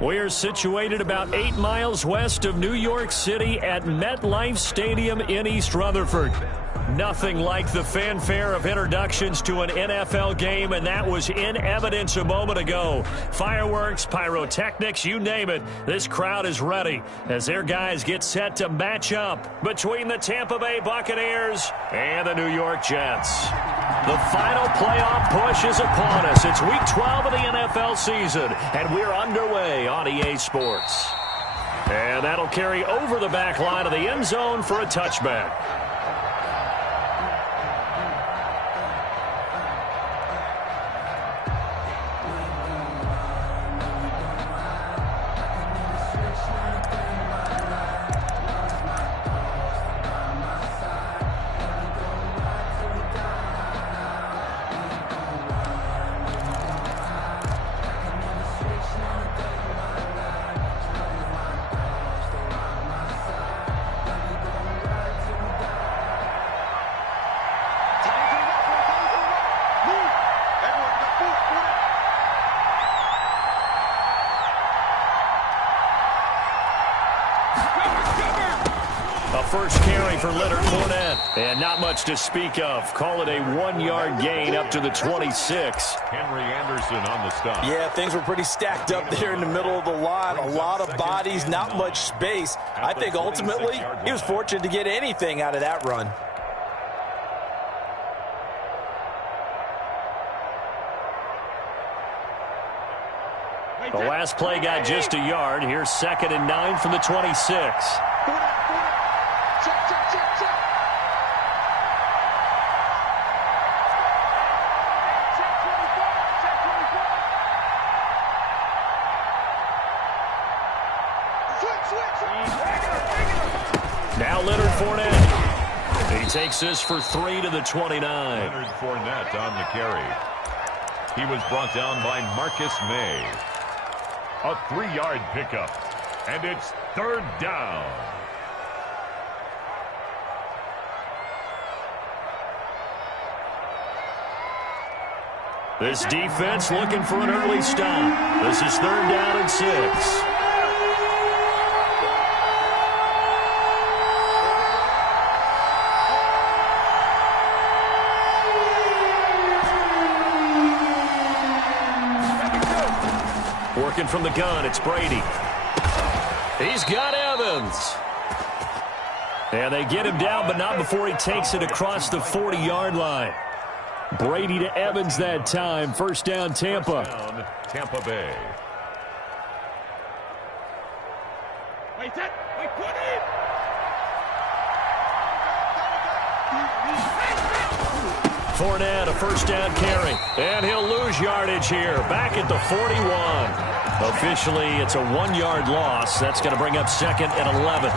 We're situated about 8 miles west of New York City at MetLife Stadium in East Rutherford. Nothing like the fanfare of introductions to an NFL game, and that was in evidence a moment ago. Fireworks, pyrotechnics, you name it. This crowd is ready as their guys get set to match up between the Tampa Bay Buccaneers and the New York Jets. The final playoff push is upon us. It's Week 12 of the NFL season, and we're underway on EA Sports. And that'll carry over the back line of the end zone for a touchback. First carry for Leonard Fournette. And not much to speak of. Call it a 1-yard gain up to the 26. Henry Anderson on the stop. Yeah, things were pretty stacked up there in the middle of the line. A lot of bodies, not much space. I think ultimately he was fortunate to get anything out of that run. The last play got just a yard. Here's 2nd and 9 from the 26. Now Leonard Fournette. He takes this for 3 to the 29. Leonard Fournette on the carry. He was brought down by Marcus May. A 3-yard pickup. And it's 3rd down. This defense looking for an early stop. This is 3rd down and 6. Working from the gun, it's Brady. He's got Evans. And they get him down, but not before he takes it across the 40-yard line. Brady to Evans that time. First down, Tampa. First down, Tampa Bay. Fournette, a first down carry. And he'll lose yardage here. Back at the 41. Officially, it's a 1-yard loss. That's going to bring up 2nd and 11.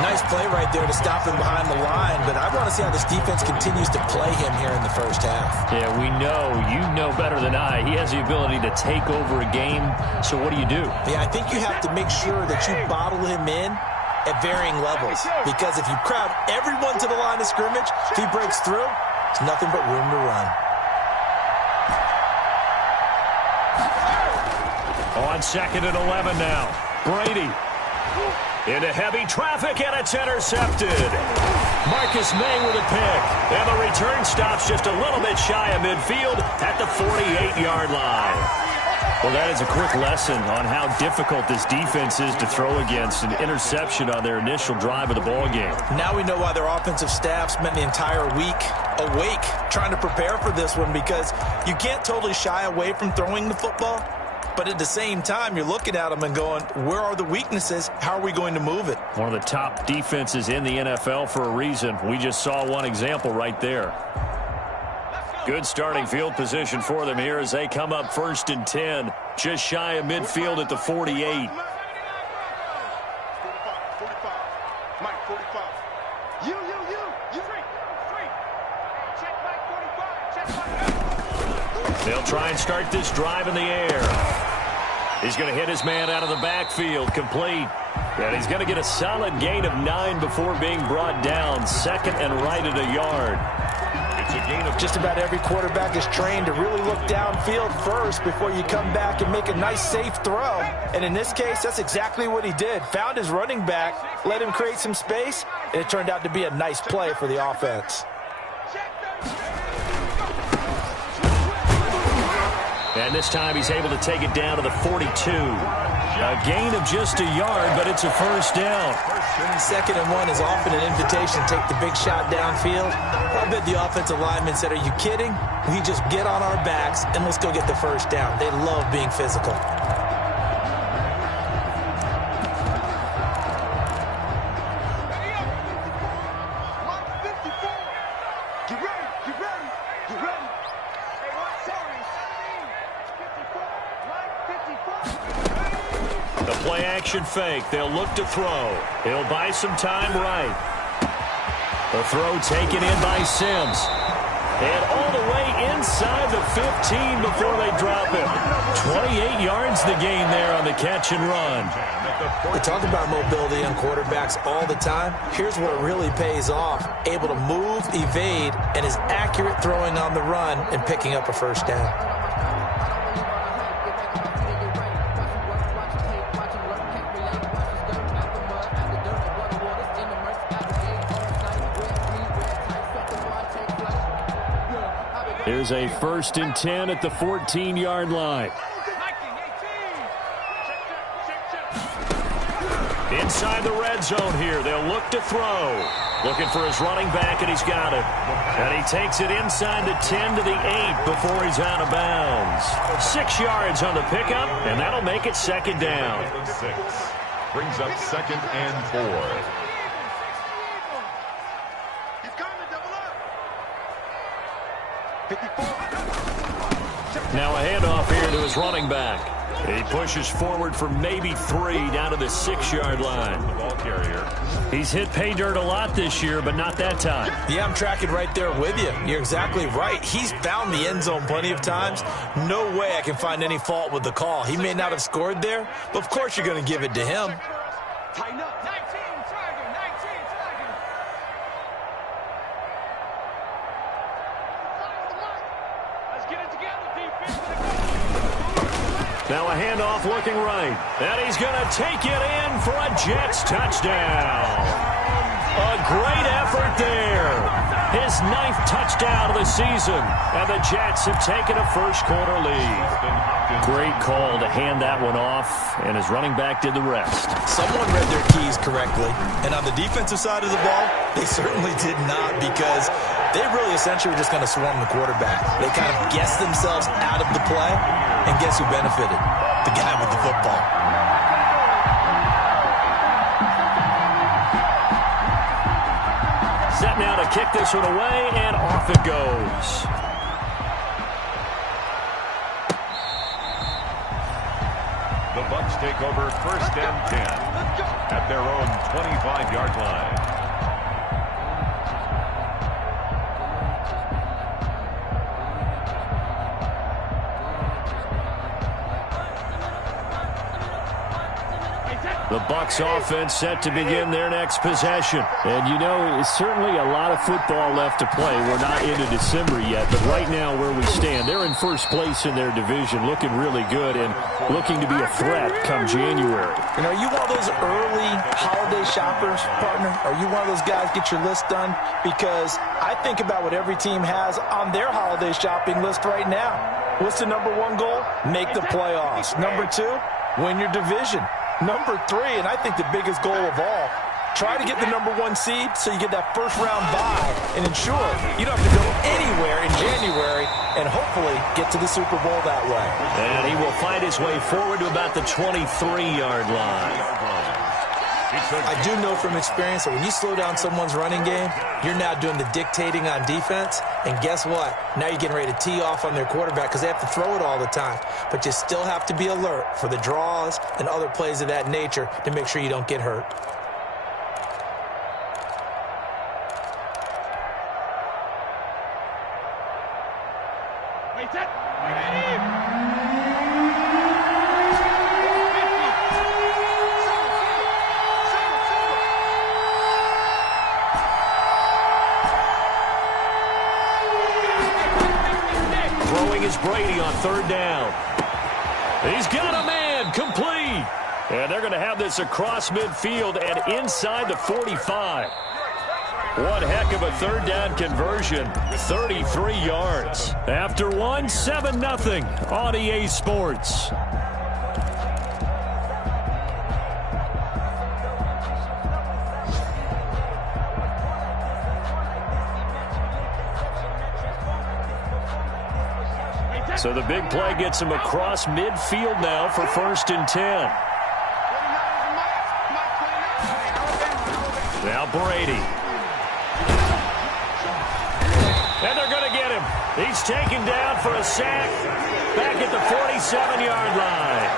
Nice play right there to stop him behind the line, but I want to see how this defense continues to play him here in the first half. Yeah, we know. You know better than I. He has the ability to take over a game. So what do you do? Yeah, I think you have to make sure that you bottle him in at varying levels, because if you crowd everyone to the line of scrimmage, if he breaks through, it's nothing but room to run. On 2nd and 11 now. Brady into heavy traffic, and it's intercepted. Marcus May with a pick. And the return stops just a little bit shy of midfield at the 48-yard line. Well, that is a quick lesson on how difficult this defense is to throw against. An interception on their initial drive of the ballgame. Now we know why their offensive staff spent the entire week awake trying to prepare for this one, because you can't totally shy away from throwing the football. But at the same time, you're looking at them and going, where are the weaknesses? How are we going to move it? One of the top defenses in the NFL for a reason. We just saw one example right there. Good starting field position for them here as they come up 1st and 10. Just shy of midfield at the 48. They'll try and start this drive in the air. He's going to hit his man out of the backfield, complete. And he's going to get a solid gain of 9 before being brought down. 2nd and right at a yard. It's It's a gain of Just about every quarterback is trained to really look downfield first before you come back and make a nice, safe throw. And in this case, that's exactly what he did. Found his running back, let him create some space, and it turned out to be a nice play for the offense. And this time he's able to take it down to the 42. A gain of just a yard, but it's a first down. 2nd and 1 is often an invitation to take the big shot downfield. I bet the offensive lineman said, are you kidding? We just get on our backs and let's go get the first down. They love being physical. Play-action fake. They'll look to throw. He'll buy some time right. The throw taken in by Sims. And all the way inside the 15 before they drop him. 28 yards the gain there on the catch and run. We talk about mobility on quarterbacks all the time. Here's where it really pays off. Able to move, evade, and is accurate throwing on the run and picking up a first down. Here's a 1st and 10 at the 14-yard line. Inside the red zone here. They'll look to throw. Looking for his running back, and he's got it. And he takes it inside the 10 to the 8 before he's out of bounds. 6 yards on the pickup, and that'll make it 2nd down. 6. Brings up 2nd and 4. Now a handoff here to his running back. He pushes forward for maybe 3 down to the 6-yard line. The ball carrier. He's hit pay dirt a lot this year, but not that time. Yeah, I'm tracking right there with you. You're exactly right. He's found the end zone plenty of times. No way I can find any fault with the call. He may not have scored there, but of course you're going to give it to him. Tighten up. 19 target. Let's get it together, defense. Now a handoff looking right. And he's going to take it in for a Jets touchdown. A great effort there. His 9th touchdown of the season. And the Jets have taken a first-quarter lead. Great call to hand that one off, and his running back did the rest. Someone read their keys correctly. And on the defensive side of the ball, they certainly did not, because they really essentially were just going to swarm the quarterback. They kind of guessed themselves out of the play, and guess who benefited? The guy with the football. Set now to kick this one away, and off it goes. The Bucs take over 1st and 10 at their own 25-yard line. The Bucs offense set to begin their next possession. And, you know, it's certainly a lot of football left to play. We're not into December yet, but right now where we stand, they're in first place in their division, looking really good and looking to be a threat come January. You know, are you one of those early holiday shoppers, partner? Are you one of those guys get your list done? Because I think about what every team has on their holiday shopping list right now. What's the number 1 goal? Make the playoffs. Number 2, win your division. Number 3, and I think the biggest goal of all, try to get the number 1 seed so you get that first-round bye and ensure you don't have to go anywhere in January and hopefully get to the Super Bowl that way. And he will find his way forward to about the 23-yard line. I do know from experience that when you slow down someone's running game, you're now doing the dictating on defense. And guess what? Now you're getting ready to tee off on their quarterback because they have to throw it all the time. But you still have to be alert for the draws and other plays of that nature to make sure you don't get hurt. throwing is Brady on third down. He's got a man, complete. And they're going to have this across midfield and inside the 45. One heck of a third down conversion, 33 yards. After one, 7-0 on EA Sports. So the big play gets him across midfield now for 1st and 10. Now Brady. And they're going to get him. He's taken down for a sack back at the 47-yard line.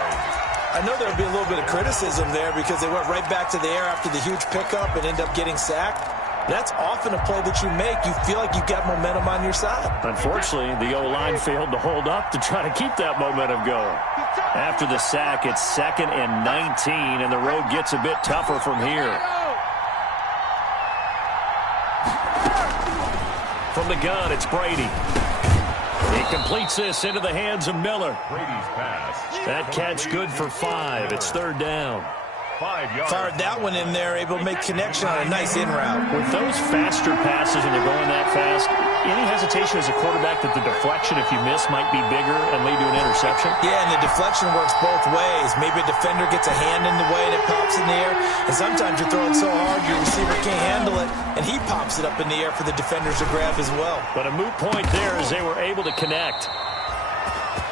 I know there would be a little bit of criticism there because they went right back to the air after the huge pickup and end up getting sacked. That's often a play that you make. You feel like you've got momentum on your side. Unfortunately, the O-line failed to hold up to try to keep that momentum going. After the sack, it's 2nd and 19, and the road gets a bit tougher from here. From the gun, it's Brady. He completes this into the hands of Miller. Brady's pass. That catch good for 5. It's 3rd down. 5 yards. Fired that one in there, able to make connection on a nice in route. With those faster passes and they're going that fast, any hesitation as a quarterback that the deflection, if you miss, might be bigger and lead to an interception? Yeah, and the deflection works both ways. Maybe a defender gets a hand in the way and it pops in the air. And sometimes you throw it so hard your receiver can't handle it, and he pops it up in the air for the defenders to grab as well. But a moot point there as they were able to connect.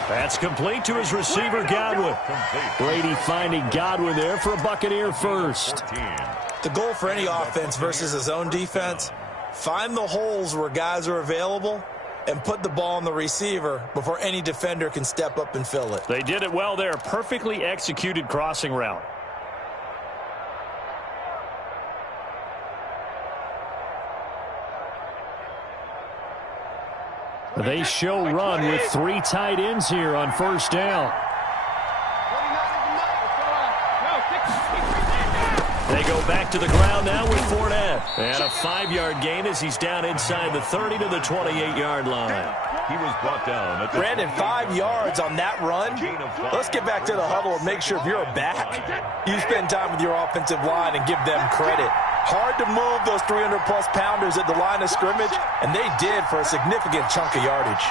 That's complete to his receiver, Godwin. Brady finding Godwin there for a Buccaneer first. The goal for any offense versus his own defense, find the holes where guys are available and put the ball on the receiver before any defender can step up and fill it. They did it well there. Perfectly executed crossing route. They show run with 3 tight ends here on 1st down. They go back to the ground now with Fournette. And a 5-yard gain as he's down inside the 30 to the 28-yard line. He was brought down. Brandon, 5 yards on that run. Let's get back to the huddle and make sure if you're a back, you spend time with your offensive line and give them credit. Hard to move those 300-plus pounders at the line of scrimmage, and they did for a significant chunk of yardage.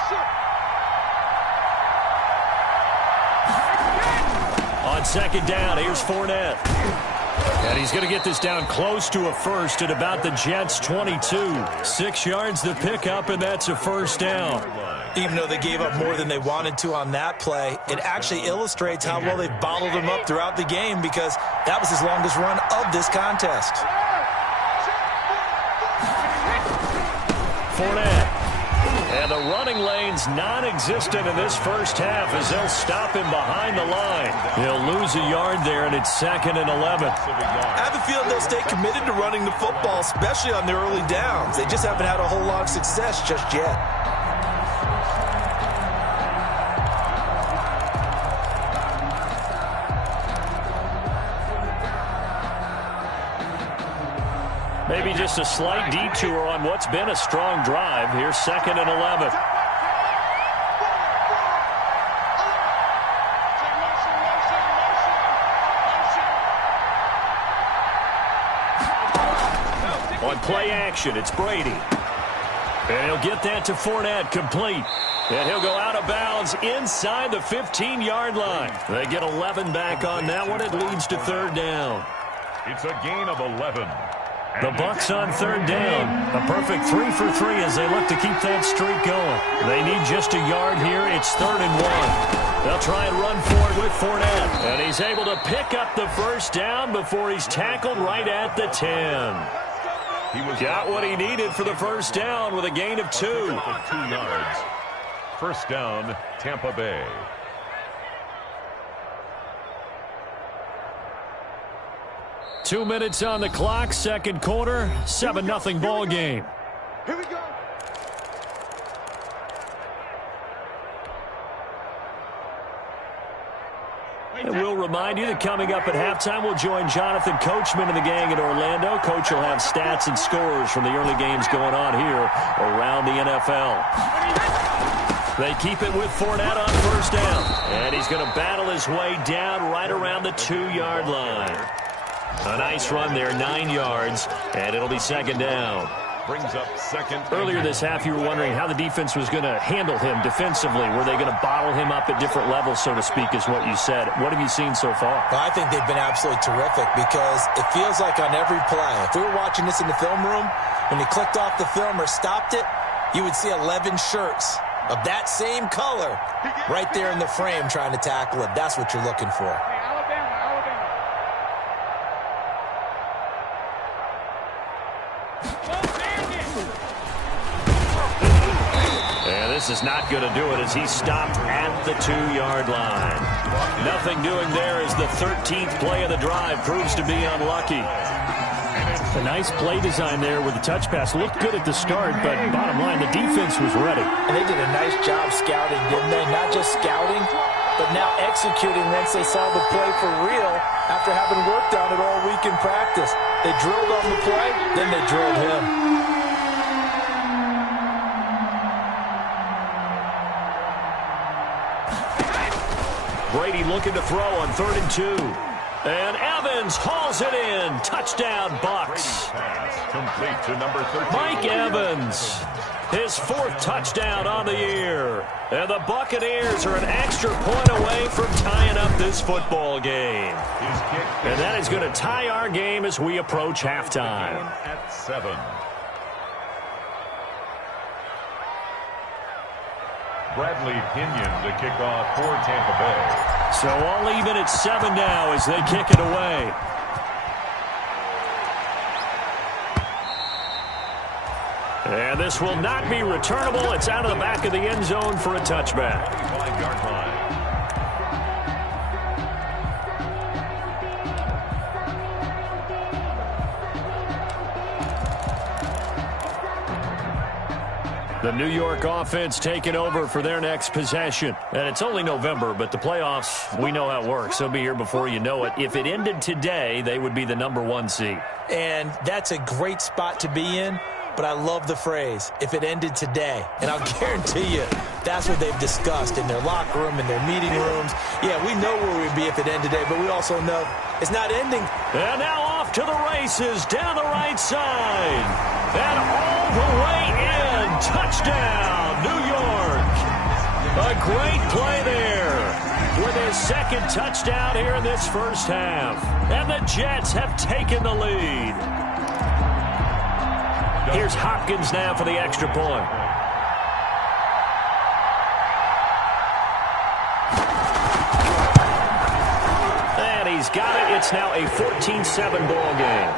On 2nd down, here's Fournette. And he's going to get this down close to a first at about the Jets' 22. 6 yards to pick up, and that's a 1st down. Even though they gave up more than they wanted to on that play, it actually illustrates how well they've bottled him up throughout the game because that was his longest run of this contest. Fournette. And the running lane's non-existent in this first half as they'll stop him behind the line. He'll lose a yard there, and it's 2nd and 11. I have a feeling they'll stay committed to running the football, especially on the early downs. They just haven't had a whole lot of success just yet. Maybe just a slight detour on what's been a strong drive. Here's 2nd and 11. On play action, it's Brady. And he'll get that to Fournette, complete. And he'll go out of bounds inside the 15-yard line. They get 11 back on that one. It leads to 3rd down. It's a gain of 11. The Bucs on 3rd down. A perfect 3 for 3 as they look to keep that streak going. They need just a yard here. It's 3rd and 1. They'll try and run for it with Fournette. And he's able to pick up the 1st down before he's tackled right at the 10. He got what he needed for the 1st down with a gain of 2. 2 yards. 1st down, Tampa Bay. Two minutes on the clock, 2nd quarter, 7-0 ball game. Here we go. And we'll remind you that coming up at halftime, we'll join Jonathan Coachman and the gang in Orlando. Coach will have stats and scores from the early games going on here around the NFL. They keep it with Fournette on first down. And he's going to battle his way down right around the 2-yard line. A nice run there, 9 yards, and it'll be second down. Brings up second. Earlier this half, you were wondering how the defense was going to handle him defensively. Were they going to bottle him up at different levels, so to speak, is what you said. What have you seen so far? Well, I think they've been absolutely terrific because it feels like on every play, if we were watching this in the film room, when he clicked off the film or stopped it, you would see 11 shirts of that same color right there in the frame trying to tackle it. That's what you're looking for. And this is not going to do it as he stopped at the 2-yard line. Nothing doing there as the 13th play of the drive proves to be unlucky. A nice play design there with the touch pass. Looked good at the start, but bottom line, the defense was ready. And they did a nice job scouting, didn't they? Not just scouting, but now executing once they saw the play for real after having worked on it all week in practice. They drilled on the play, then they drilled him. Brady looking to throw on 3rd and 2. And Evans hauls it in. Touchdown, Bucs. Complete to number 13. Mike Evans, his 4th touchdown on the year. And the Buccaneers are an extra point away from tying up this football game. And that is going to tie our game as we approach halftime. At 7. Bradley Pinion to kick off for Tampa Bay. So all even at 7 now as they kick it away. And this will not be returnable. It's out of the back of the end zone for a touchback. 5-yard line. The New York offense taking over for their next possession. And it's only November, but the playoffs, we know how it works. They'll be here before you know it. If it ended today, they would be the number 1 seed. And that's a great spot to be in, but I love the phrase, if it ended today. And I'll guarantee you, that's what they've discussed in their locker room, in their meeting rooms. Yeah, we know where we'd be if it ended today, but we also know it's not ending. And now off to the races down the right side. And all the way in. Touchdown, New York. A great play there with his 2nd touchdown here in this first half. And the Jets have taken the lead. Here's Hopkins now for the extra point. And he's got it. It's now a 14-7 ball game.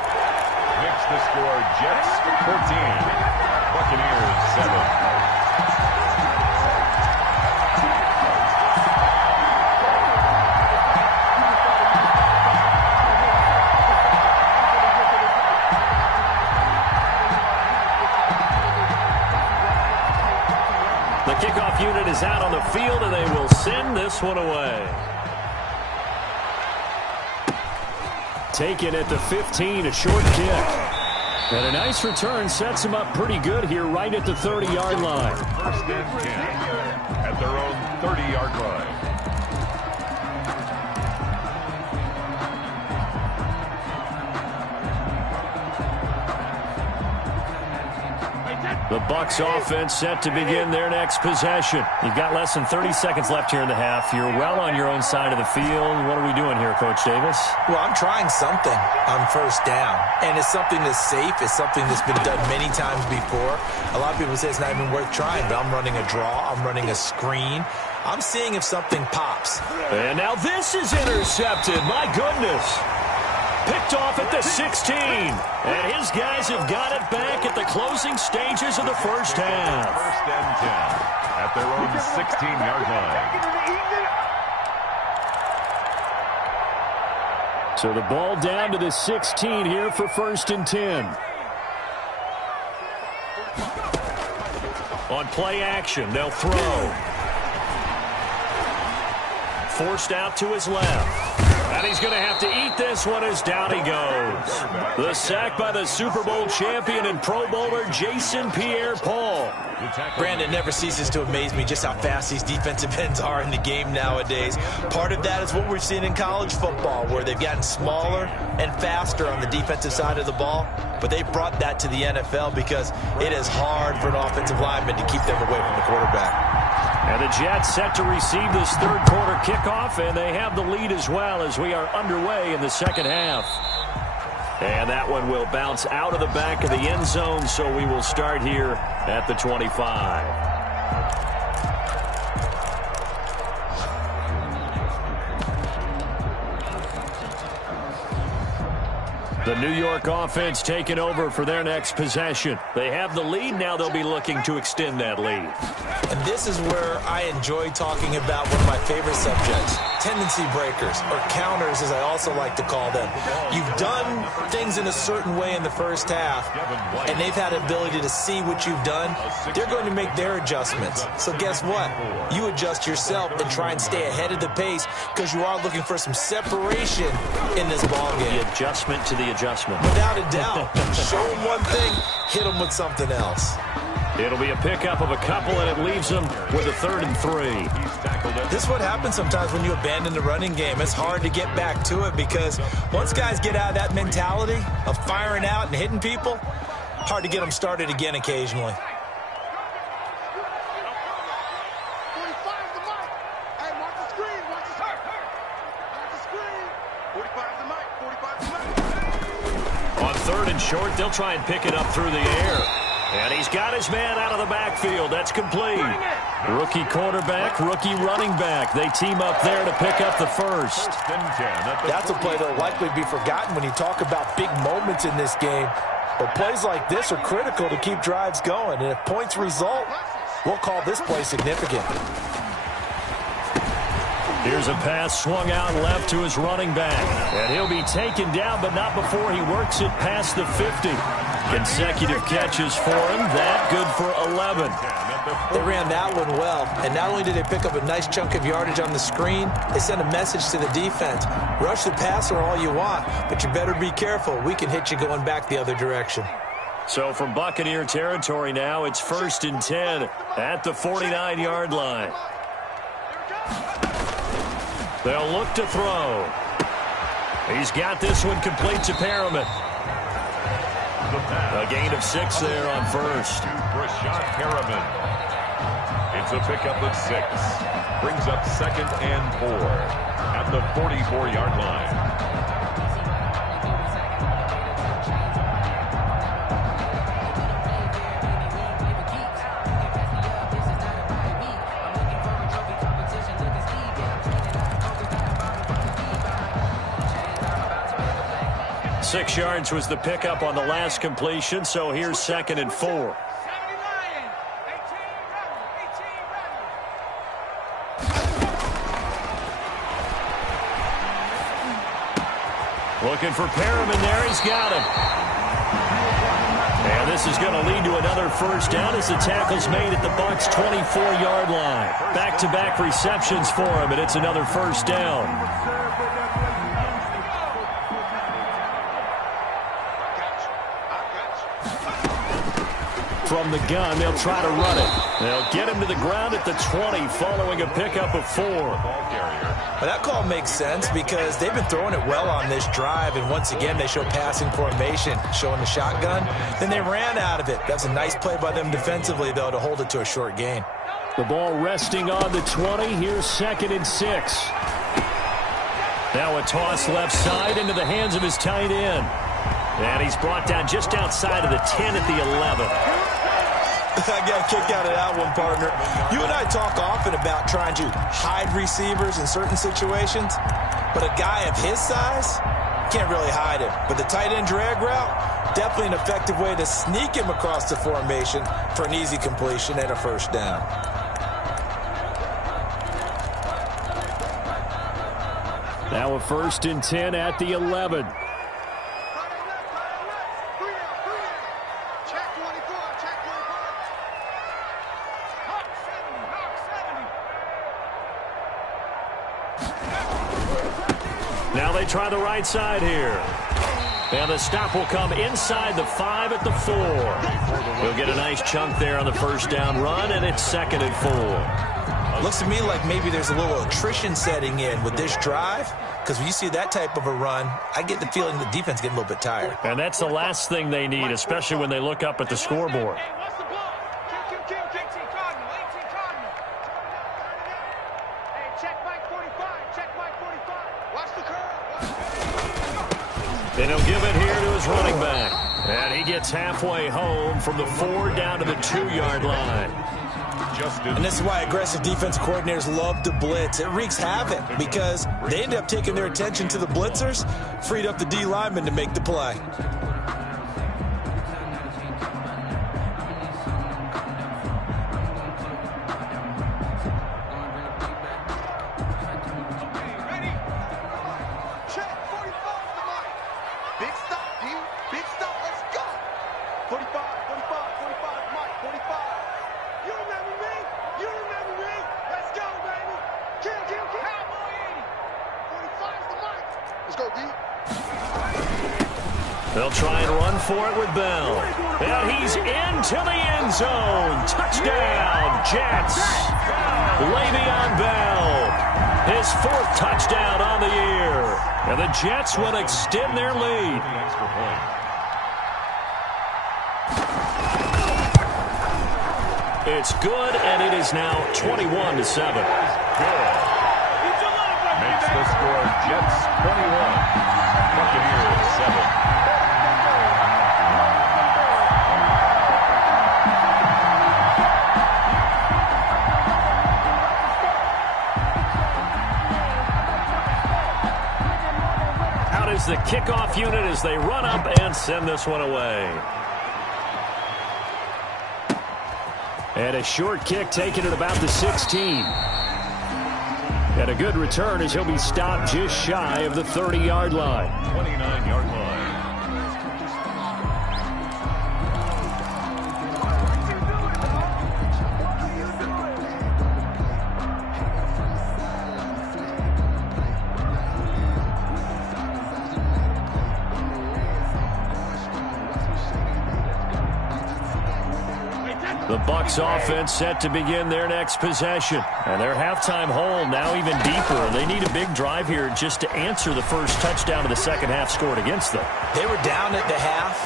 Makes the score Jets 14. Buccaneers 7. The kickoff unit is out on the field, and they will send this one away. Taken at the 15, a short kick. And a nice return sets him up pretty good here right at the 30-yard line. 1st and 10 at their own 30-yard line. The Bucs offense set to begin their next possession. You've got less than 30 seconds left here in the half. You're well on your own side of the field. What are we doing here, Coach Davis? Well, I'm trying something on first down, and it's something that's safe. It's something that's been done many times before. A lot of people say it's not even worth trying, but I'm running a draw. I'm running a screen. I'm seeing if something pops. And now this is intercepted. My goodness. Picked off at the 16. And his guys have got it back at the closing stages of the first half. 1st and 10 at their own 16-yard line. So the ball down to the 16 here for 1st and 10. On play action, they'll throw. Forced out to his left. And he's going to have to eat this one as down he goes. The sack by the Super Bowl champion and Pro Bowler Jason Pierre-Paul. Brandon, never ceases to amaze me just how fast these defensive ends are in the game nowadays. Part of that is what we're seeing in college football, where they've gotten smaller and faster on the defensive side of the ball. But they brought that to the NFL because it is hard for an offensive lineman to keep them away from the quarterback. And the Jets set to receive this third quarter kickoff, and they have the lead as well as we are underway in the second half. And that one will bounce out of the back of the end zone, so we will start here at the 25. The New York offense taking over for their next possession. They have the lead. Now they'll be looking to extend that lead. And this is where I enjoy talking about one of my favorite subjects, tendency breakers, or counters as I also like to call them. You've done things in a certain way in the first half, and they've had the ability to see what you've done. They're going to make their adjustments. So guess what? You adjust yourself and try and stay ahead of the pace because you are looking for some separation in this ballgame. The adjustment to the adjustment. Without a doubt. Show them one thing, hit them with something else. It'll be a pickup of a couple, and it leaves them with a 3rd and 3. This is what happens sometimes when you abandon the running game. It's hard to get back to it because once guys get out of that mentality of firing out and hitting people, hard to get them started again occasionally. On 3rd and short, they'll try and pick it up through the air. And he's got his man out of the backfield. That's complete. Rookie quarterback, rookie running back. They team up there to pick up the first. That's a play that will likely be forgotten when you talk about big moments in this game. But plays like this are critical to keep drives going. And if points result, we'll call this play significant. Here's a pass swung out left to his running back. And he'll be taken down, but not before he works it past the 50. Consecutive catches for him. That good for 11. They ran that one well. And not only did they pick up a nice chunk of yardage on the screen, they sent a message to the defense. Rush the passer all you want, but you better be careful. We can hit you going back the other direction. So from Buccaneer territory now, it's 1st and 10 at the 49-yard line. They'll look to throw. He's got this one complete to Perriman. A gain of 6 there on 1st. Rashad Perriman. It's a pickup of 6. Brings up 2nd and 4 at the 44-yard line. Six yards was the pickup on the last completion, so here's 2nd and 4. Looking for Perriman there. He's got him. And this is going to lead to another first down as the tackle's made at the Bucs' 24-yard line. Back-to-back receptions for him, and it's another first down. From the gun, they'll try to run it. They'll get him to the ground at the 20 following a pickup of 4. Well, that call makes sense because they've been throwing it well on this drive, and once again they show passing formation, showing the shotgun. Then they ran out of it. That's a nice play by them defensively, though, to hold it to a short gain. The ball resting on the 20. Here's 2nd and 6. Now a toss left side into the hands of his tight end. And he's brought down just outside of the 10 at the 11. I got a kick out of that one, partner. You and I talk often about trying to hide receivers in certain situations, but a guy of his size can't really hide him. But the tight end drag route, definitely an effective way to sneak him across the formation for an easy completion and a first down. Now a 1st and 10 at the 11. Now they try the right side here. And the stop will come inside the 5 at the 4. He'll get a nice chunk there on the first down run, and it's 2nd and 4. Looks to me like maybe there's a little attrition setting in with this drive, because when you see that type of a run, I get the feeling the defense getting a little bit tired. And that's the last thing they need, especially when they look up at the scoreboard. Hey, what's the ball? Q, 18 Cardinal, 18 Cardinal. Hey, check Mike 45, check Mike 45. Watch the curve. And he'll give it here to his running back. And he gets halfway home from the 4 down to the 2-yard line. And this is why aggressive defense coordinators love to blitz. It wreaks havoc because they end up taking their attention to the blitzers, freed up the D lineman to make the play. They'll try and run for it with Bell. And he's into the end zone. Touchdown, Jets. Le'Veon Bell. His 4th touchdown on the year. And the Jets will extend their lead. It's good, and it is now 21-7. Good. Makes the score Jets 21. Buccaneers 7. Is the kickoff unit as they run up and send this one away. And a short kick taken at about the 16. And a good return as he'll be stopped just shy of the 30-yard line. 29-yard line. The Bucs offense set to begin their next possession. And their halftime hole now even deeper. They need a big drive here just to answer the first touchdown of the second half scored against them. They were down at the half.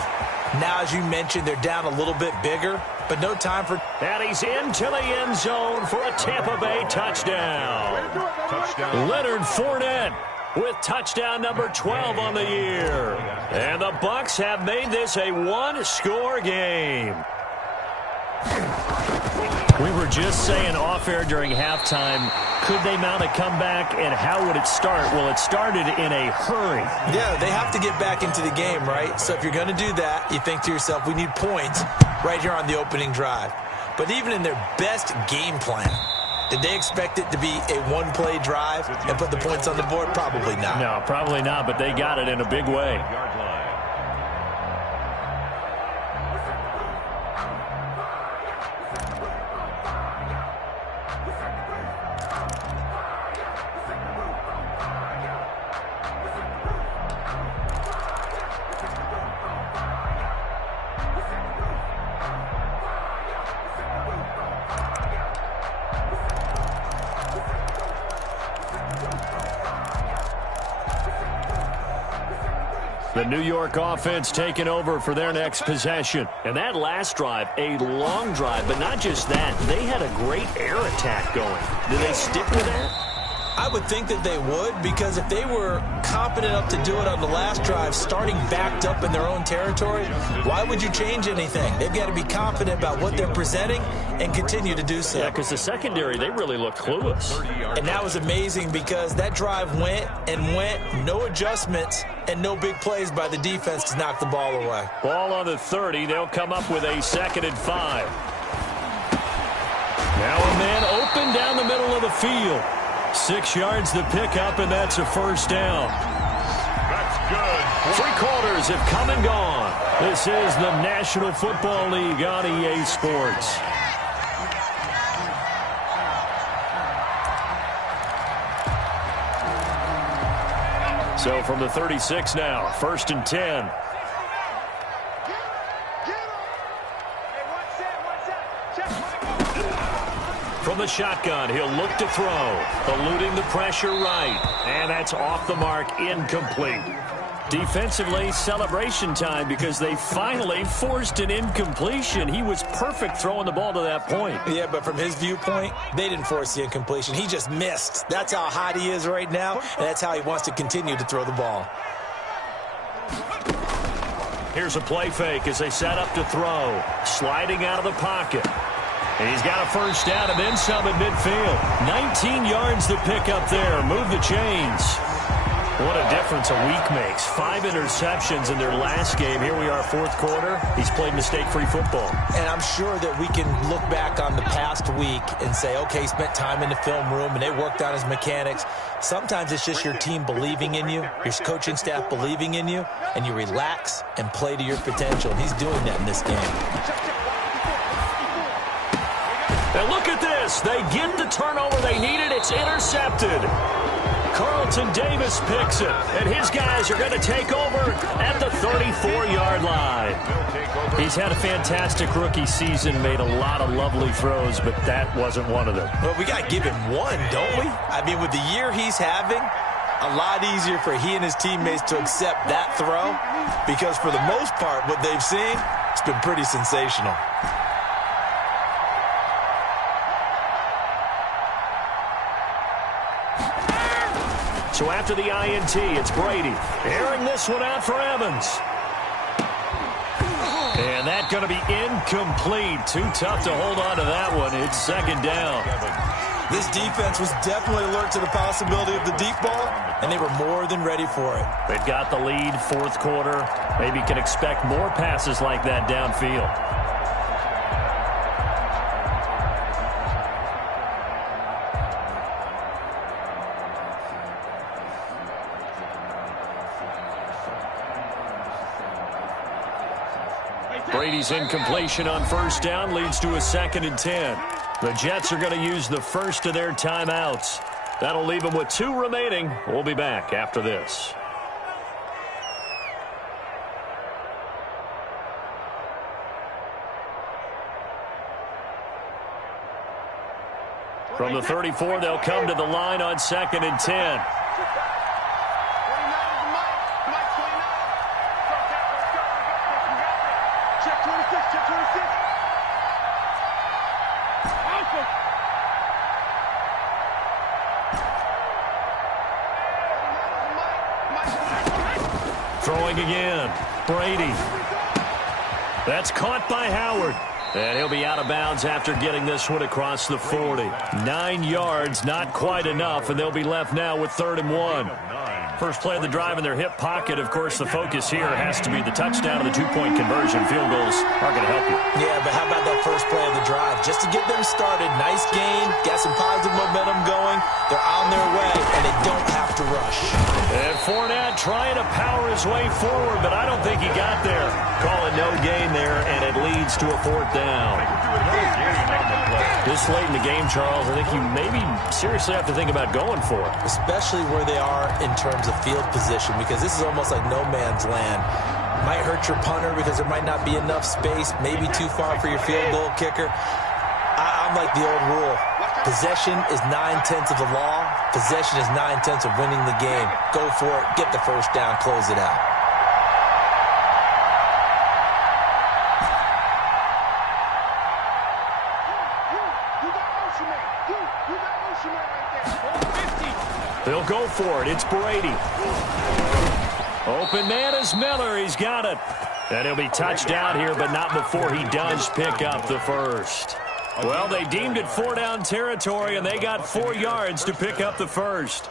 Now, as you mentioned, they're down a little bit bigger, but no time for... And he's into the end zone for a Tampa Bay touchdown. Leonard Fournette with touchdown number 12 on the year. And the Bucs have made this a one-score game. We were just saying off-air during halftime, could they mount a comeback, and how would it start? Well, it started in a hurry. Yeah, they have to get back into the game, right? So if you're going to do that, you think to yourself, we need points right here on the opening drive. But even in their best game plan, did they expect it to be a one-play drive and put the points on the board? Probably not. No, probably not, but they got it in a big way. The New York offense taking over for their next possession. And that last drive, a long drive, but not just that. They had a great air attack going. Do they stick with that? I would think that they would, because if they were confident enough to do it on the last drive, starting backed up in their own territory, why would you change anything? They've got to be confident about what they're presenting and continue to do so. Yeah, because the secondary, they really look clueless. And that was amazing because that drive went and went, no adjustments, and no big plays by the defense to knock the ball away. Ball on the 30. They'll come up with a 2nd and 5. Now a man open down the middle of the field. 6 yards the pickup, and that's a first down. That's good. 3 quarters have come and gone. This is the National Football League on EA Sports. So from the 36 now, 1st and 10. From the shotgun, he'll look to throw. Eluding the pressure right. And that's off the mark, incomplete. Defensively, celebration time because they finally forced an incompletion. He was perfect throwing the ball to that point. Yeah, but from his viewpoint, they didn't force the incompletion. He just missed. That's how hot he is right now, and that's how he wants to continue to throw the ball. Here's a play fake as they set up to throw. Sliding out of the pocket. And he's got a first down and then some at midfield. 19 yards to pick up there. Move the chains. What a difference a week makes. 5 interceptions in their last game. Here we are, 4th quarter. He's played mistake-free football. And I'm sure that we can look back on the past week and say, okay, he spent time in the film room and they worked on his mechanics. Sometimes it's just your team believing in you, your coaching staff believing in you, and you relax and play to your potential. And he's doing that in this game. And look at this. They get the turnover they needed. It's intercepted. Carlton Davis picks it, and his guys are going to take over at the 34-yard line. He's had a fantastic rookie season, made a lot of lovely throws, but that wasn't one of them. Well, we got to give him one, don't we? I mean, with the year he's having, a lot easier for he and his teammates to accept that throw because for the most part, what they've seen, it's been pretty sensational. So after the INT, it's Brady. Airing this one out for Evans. And that's going to be incomplete. Too tough to hold on to that one. It's 2nd down. This defense was definitely alert to the possibility of the deep ball, and they were more than ready for it. They've got the lead, 4th quarter. Maybe can expect more passes like that downfield. Brady's incompletion on 1st down leads to a 2nd and 10. The Jets are going to use the first of their timeouts. That'll leave them with 2 remaining. We'll be back after this. From the 34, they'll come to the line on 2nd and 10. Throwing again. Brady. That's caught by Howard. And he'll be out of bounds after getting this one across the 40. 9 yards, not quite enough, and they'll be left now with 3rd and 1. First play of the drive in their hip pocket. Of course, the focus here has to be the touchdown and the 2-point conversion. Field goals are going to help you. Yeah, but how about that first play of the drive? Just to get them started. Nice gain. Got some positive momentum going. They're on their way, and they don't have to rush. And Fournette trying to power his way forward, but I don't think he got there. Call it no gain there, and it leads to a 4th down. This late in the game, Charles, I think you maybe seriously have to think about going for it. Especially where they are in terms of field position, because this is almost like no man's land. Might hurt your punter because there might not be enough space, maybe too far for your field goal kicker. I'm like the old rule. Possession is 9/10 of the law. Possession is 9/10 of winning the game. Go for it. Get the first down. Close it out. They'll go for it. It's Brady. Open man is Miller. He's got it. And he'll be touched down here, but not before he does pick up the first. Well, they deemed it 4-down territory, and they got 4 yards to pick up the first.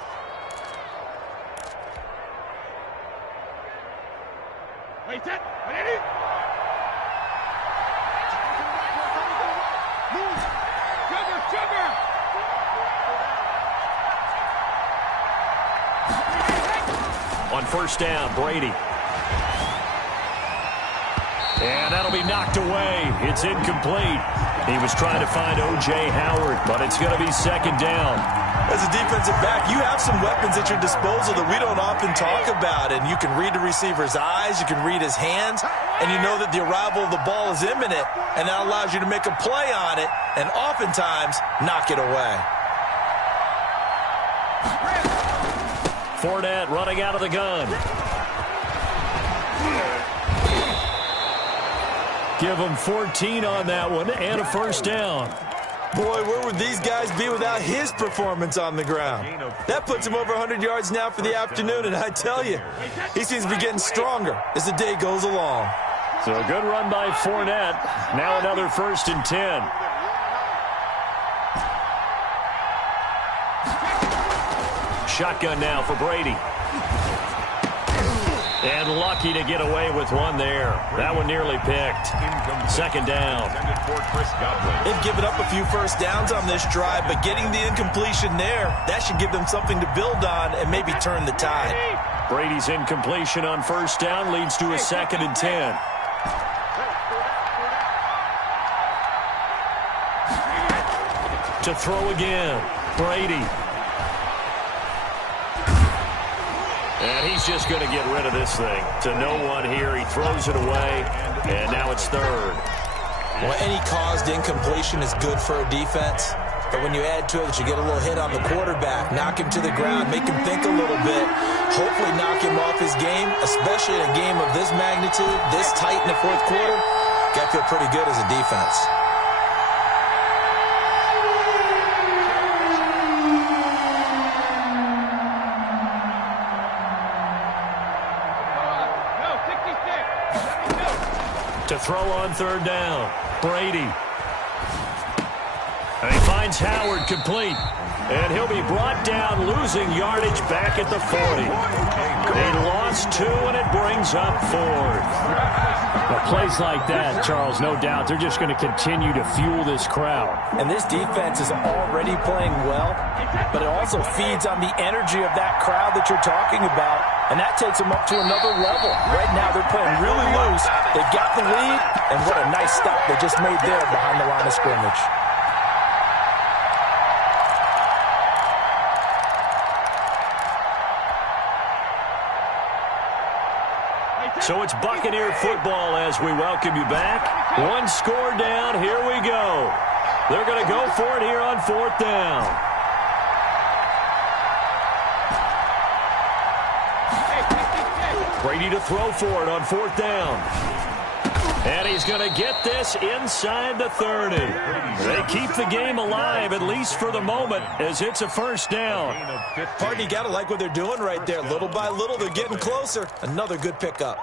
On 1st down, Brady. And that'll be knocked away. It's incomplete. He was trying to find O.J. Howard, but it's going to be second down. As a defensive back, you have some weapons at your disposal that we don't often talk about. And you can read the receiver's eyes, you can read his hands, and you know that the arrival of the ball is imminent, and that allows you to make a play on it and oftentimes knock it away. Fournette running out of the gun. Give him 14 on that one and a first down. Boy, where would these guys be without his performance on the ground? That puts him over 100 yards now for the afternoon, and I tell you, he seems to be getting stronger as the day goes along. So a good run by Fournette. Now another 1st and 10. Shotgun now for Brady. And lucky to get away with one there. That one nearly picked. Second down. They've given up a few first downs on this drive, but getting the incompletion there, that should give them something to build on and maybe turn the tide. Brady's incompletion on first down leads to a 2nd and 10. To throw again, Brady. And he's just going to get rid of this thing. To no one here, he throws it away, and now it's 3rd. Well, any caused incompletion is good for a defense, but when you add to it that you get a little hit on the quarterback, knock him to the ground, make him think a little bit, hopefully knock him off his game, especially in a game of this magnitude, this tight in the 4th quarter, got to feel pretty good as a defense. To throw on 3rd down, Brady. And he finds Howard complete. And he'll be brought down, losing yardage back at the 40. They lost 2, and it brings up 4th. Well, plays like that, Charles, no doubt, they're just going to continue to fuel this crowd. And this defense is already playing well, but it also feeds on the energy of that crowd that you're talking about, and that takes them up to another level. Right now, they're playing really loose. They've got the lead, and what a nice stop they just made there behind the line of scrimmage. So it's Buccaneer football as we welcome you back. 1 score down. Here we go. They're going to go for it here on 4th down. Brady to throw for it on 4th down. And he's going to get this inside the 30. They keep the game alive, at least for the moment, as it's a first down. Pardon, you got to like what they're doing right there. Little by little, they're getting closer. Another good pickup.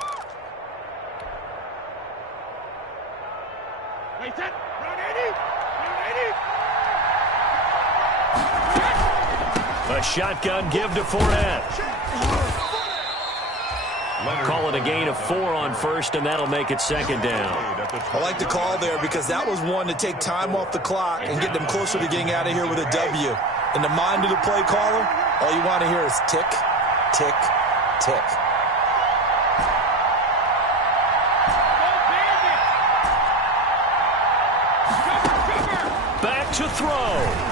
A shotgun give to Fournette. Call it a gain of 4 on 1st, and that'll make it 2nd down. I like the call there because that was one to take time off the clock and get them closer to getting out of here with a W. In the mind of the play caller, all you want to hear is tick, tick, tick. Back to throw.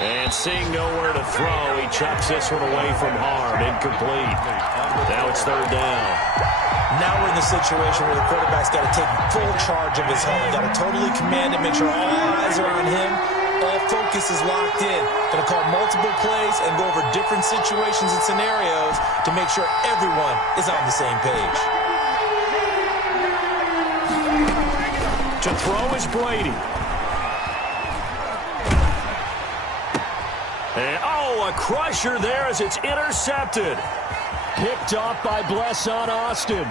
And seeing nowhere to throw, he chucks this one away from harm. Incomplete. Now it's 3rd down. Now we're in the situation where the quarterback's got to take full charge of his home. Got to totally command it, make sure all eyes are on him. All focus is locked in. Going to call multiple plays and go over different situations and scenarios to make sure everyone is on the same page. To throw is Brady. And, a crusher there as it's intercepted. Picked off by Blesson Austin.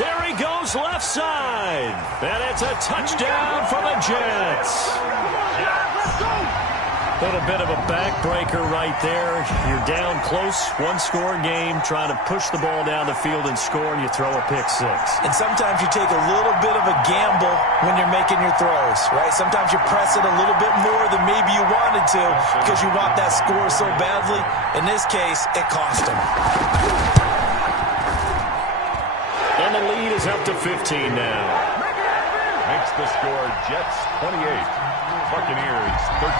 There he goes left side. And it's a touchdown for the Jets. A little bit of a backbreaker right there. You're down close, 1-score game, trying to push the ball down the field and score, and you throw a pick 6. And sometimes you take a little bit of a gamble when you're making your throws, right? Sometimes you press it a little bit more than maybe you wanted to because you want that score so badly. In this case, it cost him. And the lead is up to 15 now. Makes the score Jets 28, Buccaneers 13.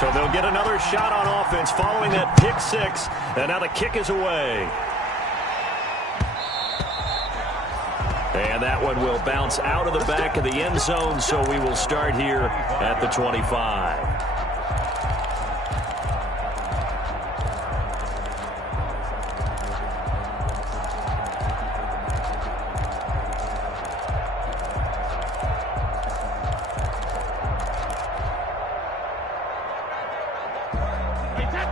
So they'll get another shot on offense following that pick six. And now the kick is away. And that one will bounce out of the back of the end zone, so we will start here at the 25.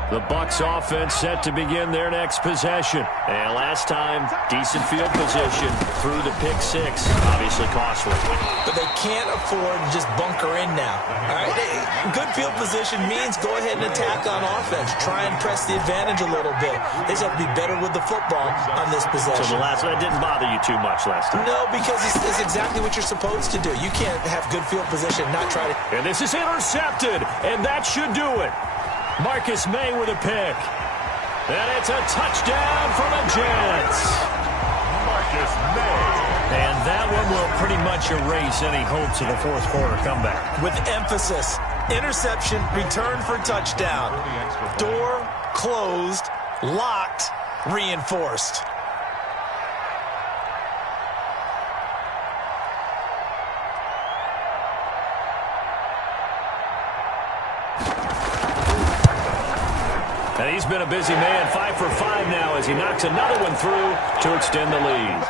The Bucs offense set to begin their next possession. And last time, decent field position through the pick six. Obviously costly. But they can't afford to just bunker in now. All right, good field position means go ahead and attack on offense. Try and press the advantage a little bit. They just have to be better with the football on this possession. So the last one didn't bother you too much last time? No, because it's exactly what you're supposed to do. You can't have good field position and not try to... And this is intercepted, and that should do it. Marcus May with a pick. And it's a touchdown for the Jets. Marcus May. And that one will pretty much erase any hopes of the fourth quarter comeback. With emphasis, interception, return for touchdown. Door closed, locked, reinforced. And he's been a busy man, 5 for 5 now as he knocks another one through to extend the lead.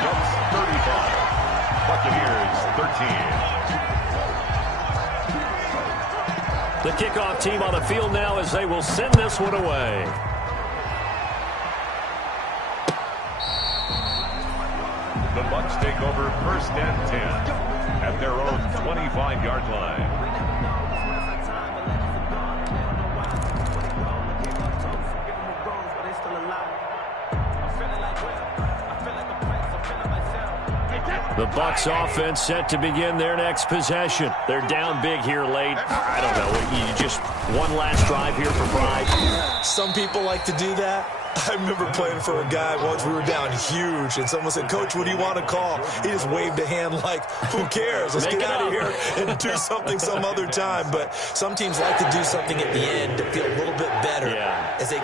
Jets 35, Buccaneers 13. The kickoff team on the field now as they will send this one away. The Bucs take over first and 10 at their own 25-yard line. The Bucs offense set to begin their next possession. They're down big here late. I don't know. You just one last drive here for pride. Some people like to do that. I remember playing for a guy once. We were down huge, and someone said, "Coach, what do you want to call?" He just waved a hand like, "Who cares? Let's get out of here and do something some other time." But some teams like to do something at the end to feel a little bit better as they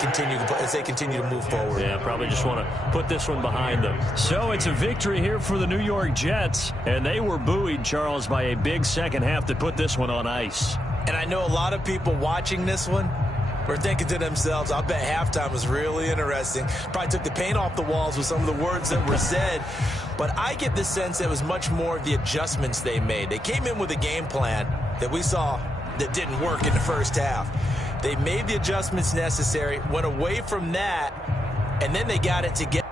continue to move forward. Yeah, probably just want to put this one behind them. So it's a victory here for the New York Jets, and they were buoyed, Charles, by a big second half to put this one on ice. And I know a lot of people watching this one were thinking to themselves, I bet halftime was really interesting. Probably took the paint off the walls with some of the words that were said. But I get the sense that it was much more of the adjustments they made. They came in with a game plan that we saw that didn't work in the first half. They made the adjustments necessary, went away from that, and then they got it together.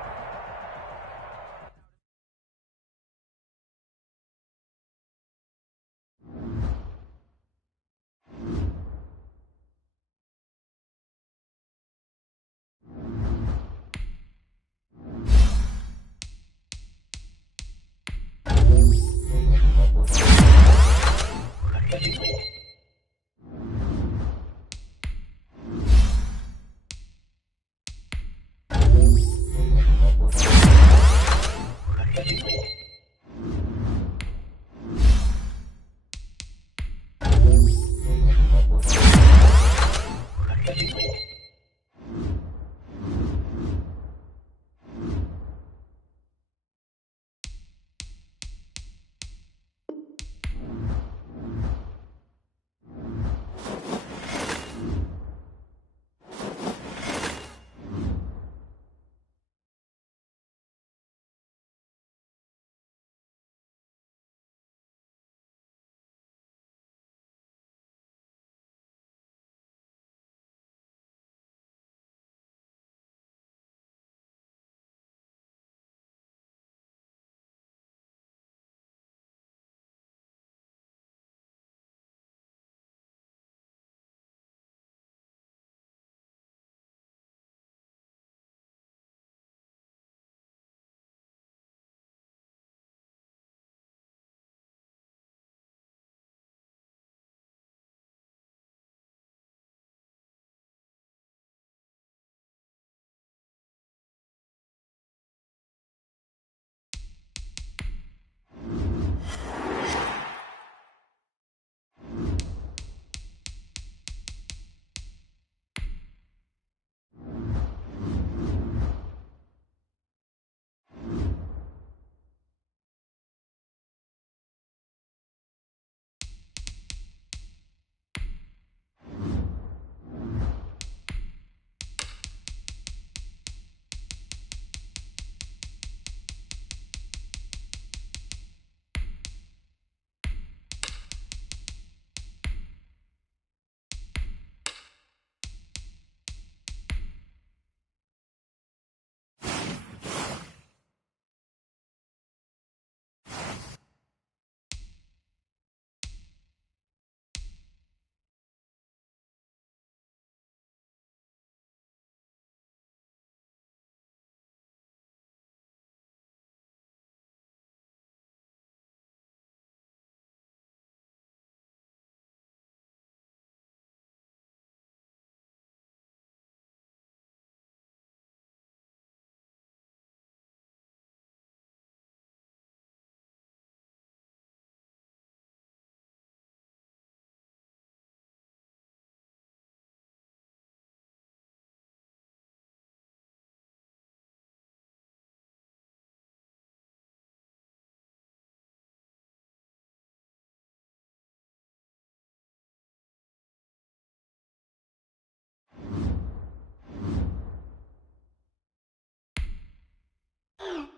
you.